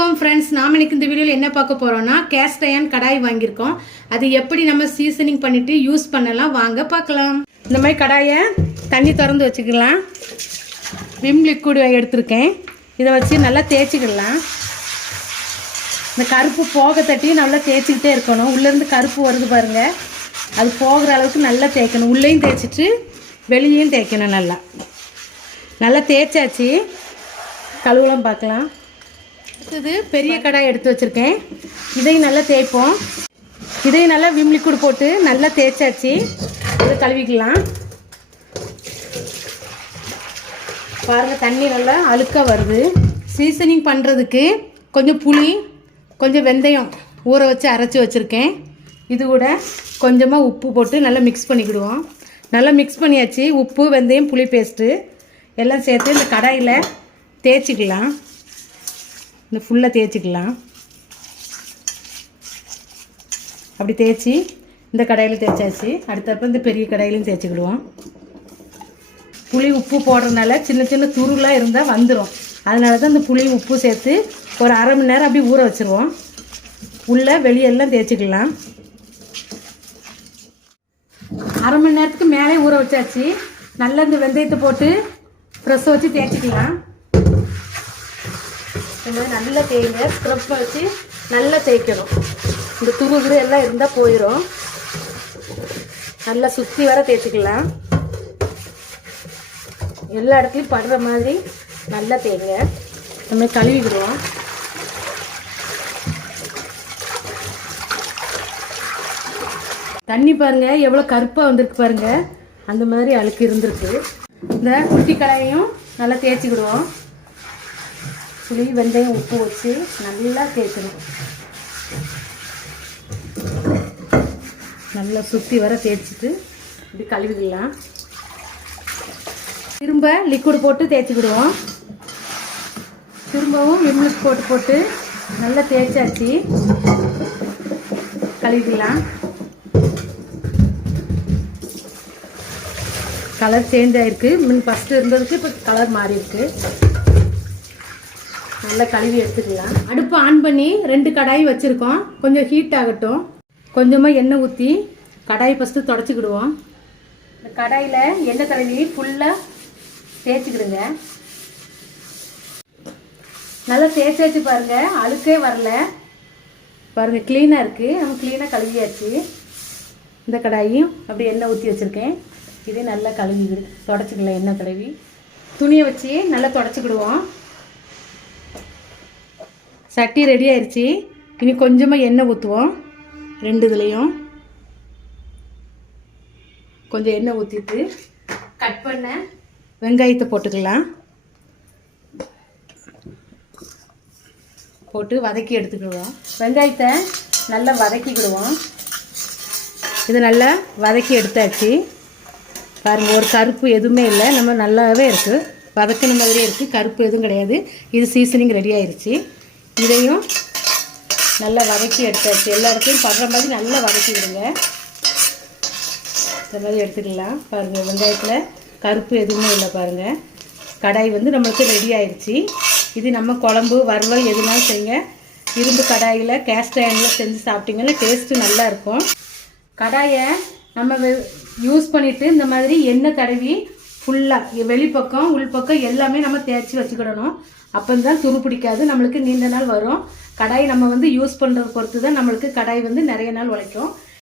வணக்கம் ஃப்ரெண்ட்ஸ் நாம் இன்னைக்கு இந்த வீடியோவில் என்ன பார்க்க போகிறோம்னா கேஸ்ட் அயன் கடாய் வாங்கியிருக்கோம். அது எப்படி நம்ம சீசனிங் பண்ணிவிட்டு யூஸ் பண்ணலாம்? வாங்க பார்க்கலாம். இந்த மாதிரி கடாயை தண்ணி திறந்து வச்சுக்கலாம். விம் லிக்விட் எடுத்திருக்கேன். இதை வச்சு நல்லா தேய்ச்சிக்கலாம். இந்த கருப்பு போக தட்டி நல்லா தேய்ச்சிக்கிட்டே இருக்கணும். உள்ளேருந்து கருப்பு வருது பாருங்கள் அது போகிற அளவுக்கு நல்லா தேய்க்கணும். உள்ளேயும் தேய்ச்சிட்டு வெளியேயும் தேய்க்கணும் நல்லா. நல்லா தேய்ச்சாச்சு. கழுவலாம் பார்க்கலாம். அடுத்தது பெரிய கடாய் எடுத்து வச்சுருக்கேன். இதையும் நல்லா தேய்ப்போம். இதையும் நல்லா விம் லிக்விட் போட்டு நல்லா தேய்ச்சாச்சு. இதை கழுவிக்கலாம். பாருங்கள் தண்ணி நல்லா அழுக்காக வருது. சீசனிங் பண்ணுறதுக்கு கொஞ்சம் புளி கொஞ்சம் வெந்தயம் ஊற வச்சு அரைச்சி வச்சுருக்கேன். இது கூட கொஞ்சமாக உப்பு போட்டு நல்லா மிக்ஸ் பண்ணிக்கிடுவோம். நல்லா மிக்ஸ் பண்ணியாச்சு. உப்பு வெந்தயம் புளி பேஸ்ட்டு எல்லாம் சேர்த்து இந்த கடாயில் தேய்ச்சிக்கலாம். இந்த ஃபுல்லாக தேய்ச்சிக்கலாம். அப்படி தேய்ச்சி இந்த கடையில் தேய்ச்சாச்சு. அடுத்தப்ப இந்த பெரிய கடையிலையும் தேய்ச்சிக்கிடுவோம். புளி உப்பு போடுறதுனால சின்ன சின்ன துருளாக இருந்தால் வந்துடும் அதனால தான் இந்த புளி உப்பு சேர்த்து ஒரு அரை மணி நேரம் அப்படி ஊற வச்சுருவோம். உள்ளே வெளியெல்லாம் தேய்ச்சிக்கலாம். அரை மணி நேரத்துக்கு மேலே ஊற வச்சாச்சு. நல்லா இந்த வெந்தயத்தை போட்டு ப்ரெஸ்ஸை வச்சு தேய்ச்சிக்கலாம். இந்த மாதிரி நல்லா தேய்ங்க ஸ்க்ரப்பை வச்சு நல்லா தேய்க்கணும். இந்த துருகுரு எல்லாம் இருந்தால் போயிடும் நல்லா சுற்றி வர தேய்ச்சிக்கலாம். எல்லா இடத்துலையும் படுற மாதிரி நல்லா தேய்ங்க நம்ம கழுவிக்கிடுவோம் தண்ணி பாருங்க எவ்வளோ கருப்பாக வந்திருக்கு பாருங்கள் அந்த மாதிரி அழுக்கு இருந்திருக்கு. இந்த குட்டி கலையையும் நல்லா தேய்ச்சிக்கிடுவோம். புளி வெந்தயம் உப்பு வச்சு நல்லா தேய்க்கணும். நல்லா சுற்றி வர தேய்ச்சிட்டு இப்படி கழுவிடலாம். திரும்ப லிக்விட் போட்டு தேய்ச்சிக்கிடுவோம். திரும்பவும் விம்லிக் போட்டு போட்டு நல்லா தேய்ச்சாச்சு. கழுவிக்கலாம் கலர் சேஞ்ச் ஆயிருக்கு. முன் ஃபஸ்ட்டு இருந்ததுக்கு இப்போ கலர் மாறி இருக்குது நல்லா கழுவி எடுத்துக்கலாம். அடுப்பு ஆன் பண்ணி ரெண்டு கடாய் வச்சுருக்கோம். கொஞ்சம் ஹீட் ஆகட்டும். கொஞ்சமாக எண்ணெய் ஊற்றி கடாய் ஃபஸ்ட்டு தொடச்சிக்கிடுவோம். இந்த கடாயில் எண்ணெய் தடவி ஃபுல்லாக தேய்ச்சிக்கிடுங்க. நல்லா தேய்ச்சி வச்சு பாருங்கள் அழுக்கே வரல. பாருங்கள் க்ளீனாக இருக்குது நம்ம க்ளீனாக கழுவியாச்சு. இந்த கடாயும் அப்படி எண்ணெய் ஊற்றி வச்சுருக்கேன். இதே நல்லா கழுவி தொடச்சிக்கலாம் எண்ணெய் தடவி. துணியை வச்சு நல்லா தொடச்சிக்கிடுவோம். சட்டி ரெடி ஆயிடுச்சு இனி கொஞ்சமாக எண்ணெய் ஊற்றுவோம் ரெண்டு இதுலேயும். கொஞ்சம் எண்ணெய் ஊற்றிட்டு கட் பண்ண. வெங்காயத்தை போட்டுக்கலாம். போட்டு வதக்கி எடுத்துக்கிடுவோம். வெங்காயத்தை நல்லா வதக்கிக்கிடுவோம். இது நல்லா வதக்கி எடுத்தாச்சு. பாருங்கள் ஒரு கருப்பு எதுவுமே இல்லை. நம்ம நல்லாவே இருக்குது வதக்கின மாதிரியே இருக்குது கருப்பு எதுவும் கிடையாது. இது சீசனிங் ரெடி ஆயிடுச்சு இதையும் நல்லா வதக்கி எடுத்தாச்சு. எல்லா இடத்தையும் படுற மாதிரி நல்லா வதக்கி விடுங்க. இந்த மாதிரி எடுத்துக்கலாம். பாருங்கள் வெங்காயத்தில் கருப்பு எதுவுமே இல்லை பாருங்கள் கடாய் வந்து நம்மளுக்கு ரெடி ஆயிடுச்சு இது நம்ம குழம்பு வறுவல் எதுனாலும் செய்யுங்க. இரும்பு கடாயில் கேஸ்ட் அயனில் செஞ்சு சாப்பிட்டிங்கன்னா டேஸ்ட்டு நல்லாயிருக்கும் கடாயை நம்ம யூஸ் பண்ணிவிட்டு இந்த மாதிரி எண்ணெய் தடவி ஃபுல்லாக வெளிப்பக்கம் உள்பக்கம் எல்லாமே நம்ம தேய்ச்சி வச்சுக்கிடணும். அப்போ தான் துரு பிடிக்காது நம்மளுக்கு நீண்ட நாள் வரும். கடாய் நம்ம வந்து யூஸ் பண்ணுறத பொறுத்து தான் நம்மளுக்கு கடாய் வந்து நிறைய நாள் உழைக்கும்.